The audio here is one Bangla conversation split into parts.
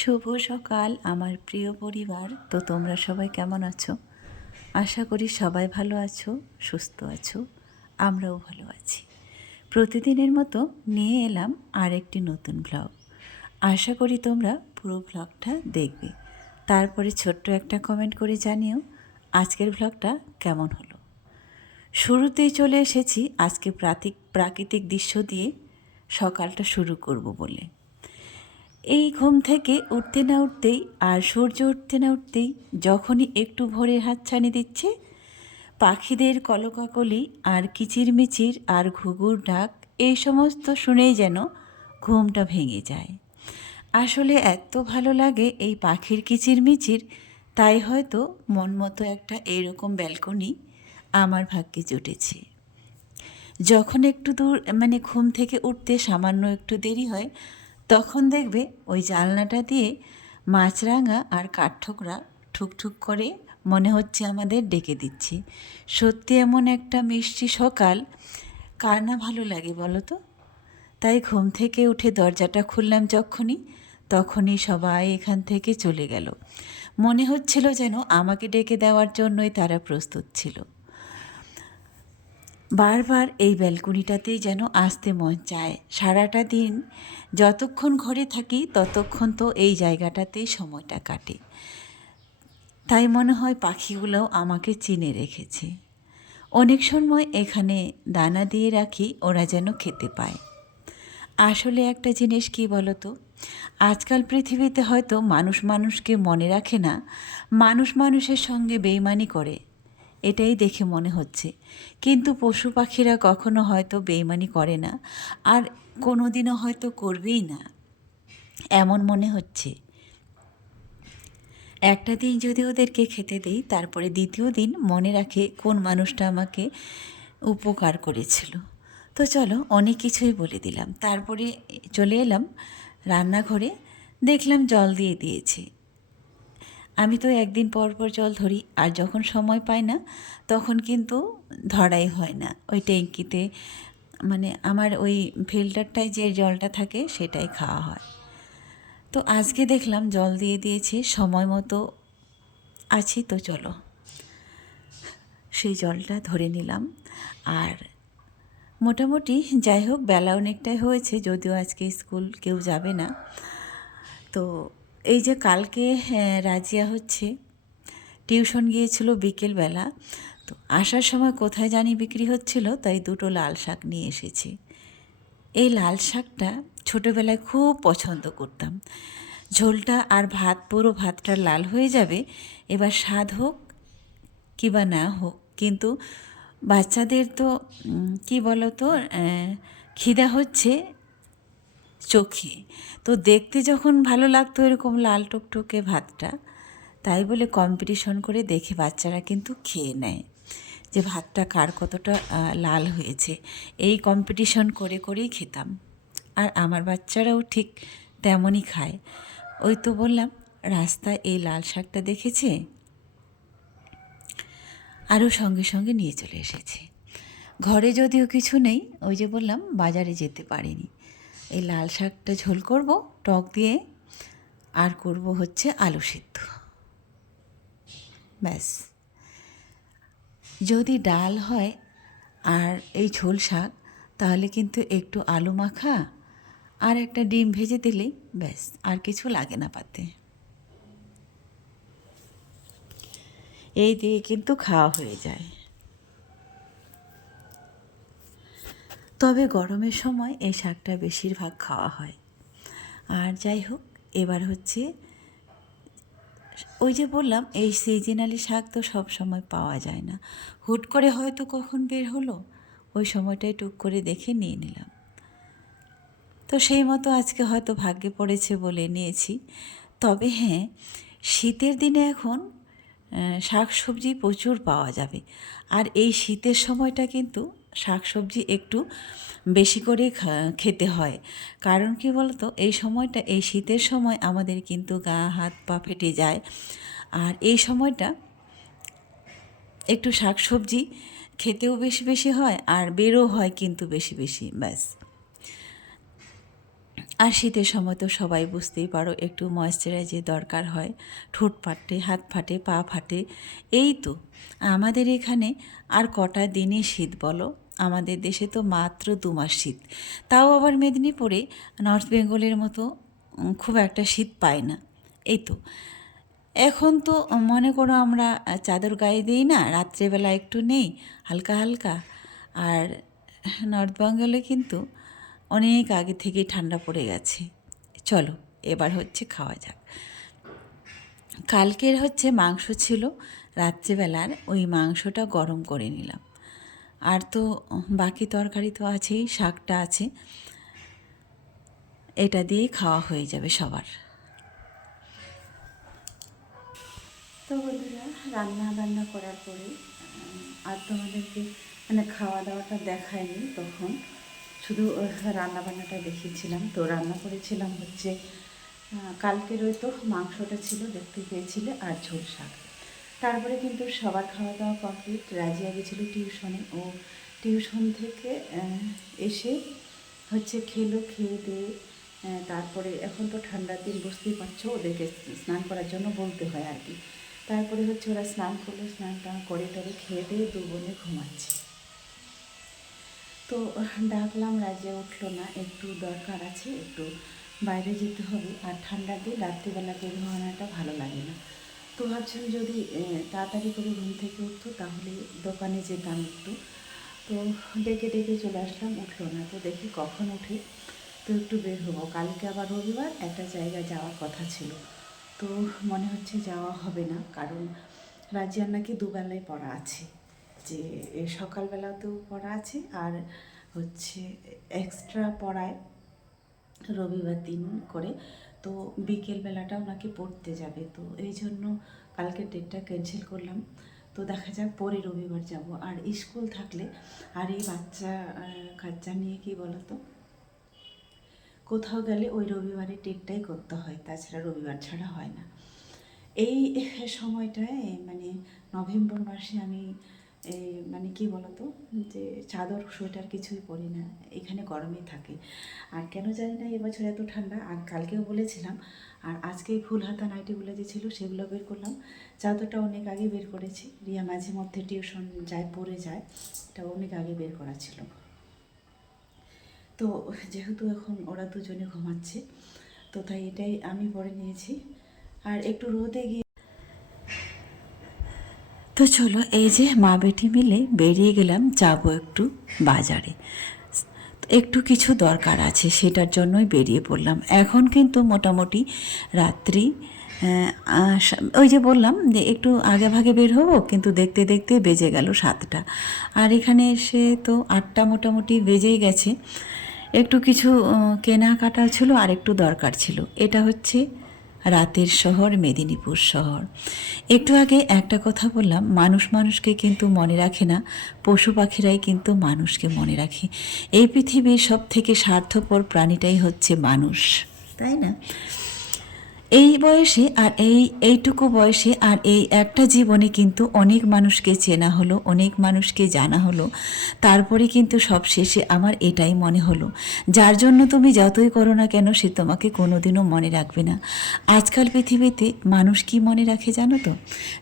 শুভ সকাল, আমার প্রিয় পরিবার। তো তোমরা সবাই কেমন আছো? আশা করি সবাই ভালো আছো, সুস্থ আছো, আমরাও ভালো আছি। প্রতিদিনের মতো নিয়ে এলাম আরেকটি নতুন ব্লগ আশা করি তোমরা পুরো ব্লগটা দেখবে। তারপরে ছোট্ট একটা কমেন্ট করে জানিও, আজকের ব্লগটা কেমন হলো? শুরুতেই চলে এসেছি আজকে প্রাকৃতিক দৃশ্য দিয়ে সকালটা শুরু করব বলে। এই ঘুম থেকে উঠতে না উঠতেই আর সূর্য উঠতে না উঠতেই যখনই একটু ভোরের হাতছানি দিচ্ছে, পাখিদের কলকাকলি আর কিচিরমিচির আর ঘুঘুর ডাক, এই সমস্ত শুনেই যেন ঘুমটা ভেঙে যায়। আসলে এত ভালো লাগে এই পাখির কিচিরমিচির, তাই হয়তো মন মতো একটা এরকম ব্যালকনি আমার ভাগ্যে জুটেছে। যখন একটু দূর মানে ঘুম থেকে উঠতে সামান্য একটু দেরি হয় তখন দেখবে ওই জানলাটা দিয়ে মাছরাঙা আর কাঠঠোকরা ঠুকঠুক করে মনে হচ্ছে আমাদের ডেকে দিচ্ছে। সত্যি এমন একটা মিষ্টি সকাল। কার না ভালো লাগে বলো তো? তাই ঘুম থেকে উঠে দরজাটা খুললাম যখনই, তখনই সবাই এখান থেকে চলে গেল। মনে হচ্ছিল যেন আমাকে ডেকে দেওয়ার জন্যই তারা প্রস্তুত ছিল। বারবার এই ব্যালকনিটাতেই যেন আসতে মন চায়। সারাটা দিন যতক্ষণ ঘরে থাকি, ততক্ষণ তো এই জায়গাটাতেই সময়টা কাটে। তাই মনে হয় পাখিগুলোও আমাকে চিনে রেখেছে। অনেক সময় এখানে দানা দিয়ে রাখি, ওরা যেন খেতে পায়। আসলে একটা জিনিস কি বলতো? আজকাল পৃথিবীতে হয়তো মানুষ মানুষকে মনে রাখে না, মানুষ মানুষের সঙ্গে বেইমানি করে। এটাই দেখে মনে হচ্ছে। কিন্তু পশু পাখিরা কখনো হয়তো বেইমানি করে না, আর কোনো দিনও হয়তো করবেই না, এমন মনে হচ্ছে। একটা দিন যদি ওদেরকে খেতে দেই, তারপরে দ্বিতীয় দিন মনে রাখে কোন মানুষটা আমাকে উপকার করেছিল। তো চলো, অনেক কিছুই বলে দিলাম। তারপরে চলে এলাম রান্নাঘরে, দেখলাম জল দিয়ে দিয়েছে। আমি তো একদিন পর পর জল ধরি, আর যখন সময় পাই না, তখন কিন্তু ধরাই হয় না। ওই ট্যাঙ্কিতে মানে আমার ওই ফিল্টারটায় যে জলটা থাকে, সেটাই খাওয়া হয়। তো আজকে দেখলাম জল দিয়ে দিয়েছে, সময় মতো আছি, তো চলো। সেই জলটা ধরে নিলাম, আর মোটামুটি যাই হোক, বেলা অনেকটাই হয়েছে, যদিও আজকে স্কুল কেউ যাবে না। তো এই যে কালকে হ্যাঁ, রাজিয়া হচ্ছে টিউশন গিয়েছিল বিকেলবেলা। তো আসার সময় কোথায় জানি বিক্রি হচ্ছিল তাই দুটো লাল শাক নিয়ে এসেছি। এই লাল শাকটা ছোটোবেলায় খুব পছন্দ করতাম। ঝোলটা আর ভাত পুরো ভাতটা লাল হয়ে যাবে এবার স্বাদ হোক কিবা না হোক কিন্তু বাচ্চাদের তো কি বলো তো আহ, খিদা হচ্ছে চোখে। তো দেখতে যখন ভালো লাগতো এরকম লাল টকটকে ভাতটা, তাই বলে কম্পিটিশন করে দেখে বাচ্চারা কিন্তু খেয়ে নেয় যে ভাতটা কার কতটা লাল হয়েছে। এই কম্পিটিশন করে করেই খেতাম। আর আমার বাচ্চারাও ঠিক তেমনই খায়। ওই তো বললাম, রাস্তায় এই লাল শাকটা দেখেছে? আরও সঙ্গে সঙ্গে নিয়ে চলে এসেছে। ঘরে যদিও কিছু নেই, ওই যে বললাম, বাজারে যেতে পারিনি। এই লাল শাকটা ঝোল করব, টক দিয়ে, আর করব হচ্ছে আলু সিদ্ধ। ব্যাস। যদি ডাল হয় আর এই ঝোল শাক, তাহলে কিন্তু একটু আলু মাখা আর একটা ডিম ভেজে দিলেই ব্যাস, আর কিছু লাগে না পাতে। এই দিয়ে কিন্তু খাওয়া হয়ে যায়। তবে গরমের সময় এই শাকটা বেশিরভাগ খাওয়া হয়। আর যাই হোক, এবার হচ্ছে ওই যে বললাম, এই সিজনালি শাক তো সব সময় পাওয়া যায় না। হুট করে হয়তো কখন বের হলো, ওই সময়টাই টুক করে দেখে নিয়ে নিলাম। তো সেই মতো আজকে হয়তো ভাগ্যে পড়েছে বলে নিয়েছি। তবে হ্যাঁ শীতের দিনে এখন শাক সবজি প্রচুর পাওয়া যাবে। আর এই শীতের সময়টা কিন্তু শাক সবজি একটু বেশি করে খেতে হয়। কারণ কি বলতো? এই সময়টা, এই শীতের সময় আমাদের কিন্তু গা, হাত, পা ফেটে যায়। আর এই সময়টা একটু শাক সবজি খেতেও বেশি বেশি হয় আর বেরও হয় কিন্তু বেশি বেশি, ব্যাস। আর শীতের সময় তো সবাই বুঝতেই পারো, একটু ময়েশ্চারাইজের দরকার হয়। ঠোঁট ফাটে, হাত ফাটে, পা ফাটে, এই তো। আমাদের এখানে আর কটা দিনই শীত বলো? আমাদের দেশে তো মাত্র দু মাস শীত। তাও আবার মেদিনীপুরে নর্থ বেঙ্গলের মতো খুব একটা শীত পায় না। এই তো। এখন তো মনে করো আমরা চাদর গায়ে দিই না, রাত্রেবেলা একটু নেই, হালকা হালকা। আর নর্থ বেঙ্গলে কিন্তু অনেক আগে থেকেই ঠান্ডা পড়ে গেছে। চলো, এবার হচ্ছে খাওয়া যাক। কালকের হচ্ছে মাংস ছিল, রাত্রেবেলার ওই মাংসটা গরম করে নিলাম। আর তো, বাকি তরকারি তো আছেই, শাকটা আছে। এটা দিয়েই খাওয়া হয়ে যাবে সবার। তো বন্ধুরা, রান্না বান্না করার পরে আর তোমাদেরকে মানে খাওয়া দাওয়াটা দেখায়নি তখন। শুধু রান্না বান্নাটা দেখিয়েছিলাম, তো রান্না করেছিলাম হচ্ছে কালকের ওই তো মাংসটা ছিল, দেখতে পেয়েছিলে, আর ঝোল শাক। তারপরে কিন্তু সবার খাওয়া দাওয়া কমপ্লিট রাজিয়া গেছিল টিউশনে। ও টিউশন থেকে এসে হচ্ছে খেলো, খেয়ে দিয়ে তারপরে এখন তো ঠান্ডার দিন, বুঝতেই পারছ, ওদেরকে স্নান করার জন্য বলতে হয় আর কি। তারপরে হচ্ছে ওরা স্নান করল স্নান টান করে টরে খেয়ে দিয়ে দু বোনে ঘুমাচ্ছে। তো ডাকলাম, রাজিয়া উঠল না। একটু দরকার আছে, একটু বাইরে যেতে হবে। আর ঠান্ডার দিন রাত্রিবেলা বের হওয়াটা ভালো লাগে না। তো ভাবছিলাম যদি তাড়াতাড়ি করে ঘুম থেকে উঠতো, তাহলে দোকানে যেতাম একটু। তো ডেকে ডেকে চলে আসলাম, উঠল না। তো দেখি কখন উঠে, তো একটু বের হব। কালকে আবার রবিবার, একটা জায়গায় যাওয়ার কথা ছিল। তো মনে হচ্ছে যাওয়া হবে না, কারণ রাজিয়ার নাকি দুবেলায় পড়া আছে। যে সকালবেলাতেও পড়া আছে আর হচ্ছে এক্সট্রা পড়ায় রবিবার দিন করে, তো বিকেল বেলাটাও নাকি পড়তে যাবে। তো এই জন্য কালকে ডেটটা ক্যান্সেল করলাম। তো দেখা যাক পরে রবিবার যাব। আর স্কুল থাকলে, আর এই বাচ্চা কাচ্চা নিয়ে কি বলতো? কোথাও গেলে ওই রবিবারে ডেটটাই করতে হয়, তাছাড়া রবিবার ছাড়া হয় না। এই সময়টায় মানে নভেম্বর মাসে আমি এই মানে কি বলতো? যে চাদর, সোয়েটার কিছুই পরি না। এখানে গরমে থাকে। আর কেন জানি না, এবছর এত ঠান্ডা। আর কালকেও বলেছিলাম, আর আজকে ফুল হাতা নাইটিগুলো যে ছিল, সেগুলো বের করলাম। চাদরটা অনেক আগে বের করেছি। রিয়া মাঝে মধ্যে টিউশন যায়, পড়ে যায়। এটা অনেক আগে বের করা ছিল। তো যেহেতু এখন ওরা দুজনে ঘুমাচ্ছে, তো তাই এটাই আমি পরে নিয়েছি। আর একটু রোদে গিয়ে তো চলো, এই যে মা বেটি মিলে বেরিয়ে গেলাম, যাব একটু বাজারে। একটু কিছু দরকার আছে, সেটার জন্যই বেরিয়ে পড়লাম। এখন কিন্তু মোটামুটি রাত্রি ওই যে বললাম যে একটু আগে ভাগে বের হব, কিন্তু দেখতে দেখতে বেজে গেল সাতটা। আর এখানে এসে তো আটটা মোটামুটি বেজেই গেছে। একটু কিছু কেনাকাটা ছিল আর একটু দরকার ছিল। এটা হচ্ছে রাতের শহর, মেদিনীপুর শহর। একটু আগে একটা কথা বললাম, মানুষ মানুষকে কিন্তু মনে রাখে না, পশু পাখিরাই কিন্তু মানুষকে মনে রাখে। এই পৃথিবীর সব থেকে স্বার্থপর প্রাণীটাই হচ্ছে মানুষ। তাই না? এই বয়সে আর এই, এইটুকু বয়সে আর এই একটা জীবনে কিন্তু অনেক মানুষকে চেনা হলো, অনেক মানুষকে জানা হলো। তারপরে কিন্তু সব শেষে আমার এটাই মনে হলো। যার জন্য তুমি যতই করো না কেন সে তোমাকে কোনোদিনও মনে রাখবে না। আজকাল পৃথিবীতে মানুষ কি মনে রাখে জানো তো?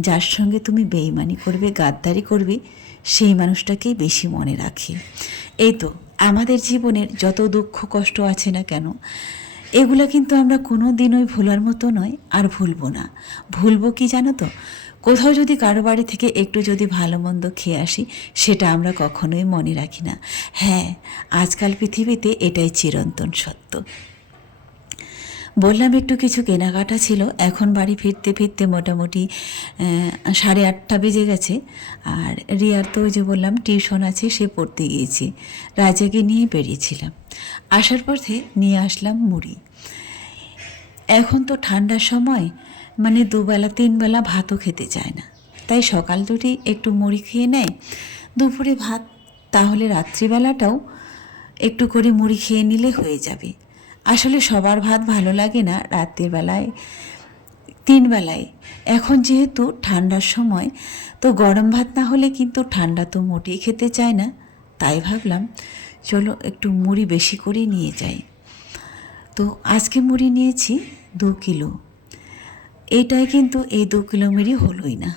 যার সঙ্গে তুমি বেইমানি করবে, গাদ্দারি করবে, সেই মানুষটাকেই বেশি মনে রাখে। এই তো, আমাদের জীবনের যত দুঃখ কষ্ট আছে না কেন এগুলো কিন্তু আমরা কোনো দিনই ভোলার মতো নয়, আর ভুলবো না। ভুলবো কি জানো তো? কোথাও যদি কারও বাড়ি থেকে একটু যদি ভালো মন্দ খেয়ে আসি, সেটা আমরা কখনোই মনে রাখি না। হ্যাঁ আজকাল পৃথিবীতে এটাই চিরন্তন সত্য। বললাম একটু কিছু কেনাকাটা ছিল। এখন বাড়ি ফিরতে ফিরতে মোটামুটি সাড়ে আটটা বেজে গেছে। আর রিয়ার তো ওই যে বললাম, টিউশন আছে, সে পড়তে গিয়েছে। রাজাকে নিয়ে বেরিয়েছিলাম। আসার পথে নিয়ে আসলাম মুড়ি। এখন তো ঠান্ডার সময় মানে দুবেলা, তিনবেলা ভাতও খেতে চায় না। তাই সকাল দুটি একটু মুড়ি খেয়ে নেয়, দুপুরে ভাত। তাহলে রাত্রিবেলাটাও একটু করে মুড়ি খেয়ে নিলে হয়ে যাবে। আসলে সবার ভাত ভালো লাগে না রাত্রির বেলায়, তিন বেলায়। এখন যেহেতু ঠান্ডার সময়, তো গরম ভাত না হলে কিন্তু ঠান্ডা তো মোটেই খেতে চায় না। তাই ভাবলাম, চলো একটু মুড়ি বেশি করে নিয়ে যাই। তো আজকে মুড়ি নিয়েছি দু কিলো। এইটাই কিন্তু এই দু কিলো মুড়ি হলোই না।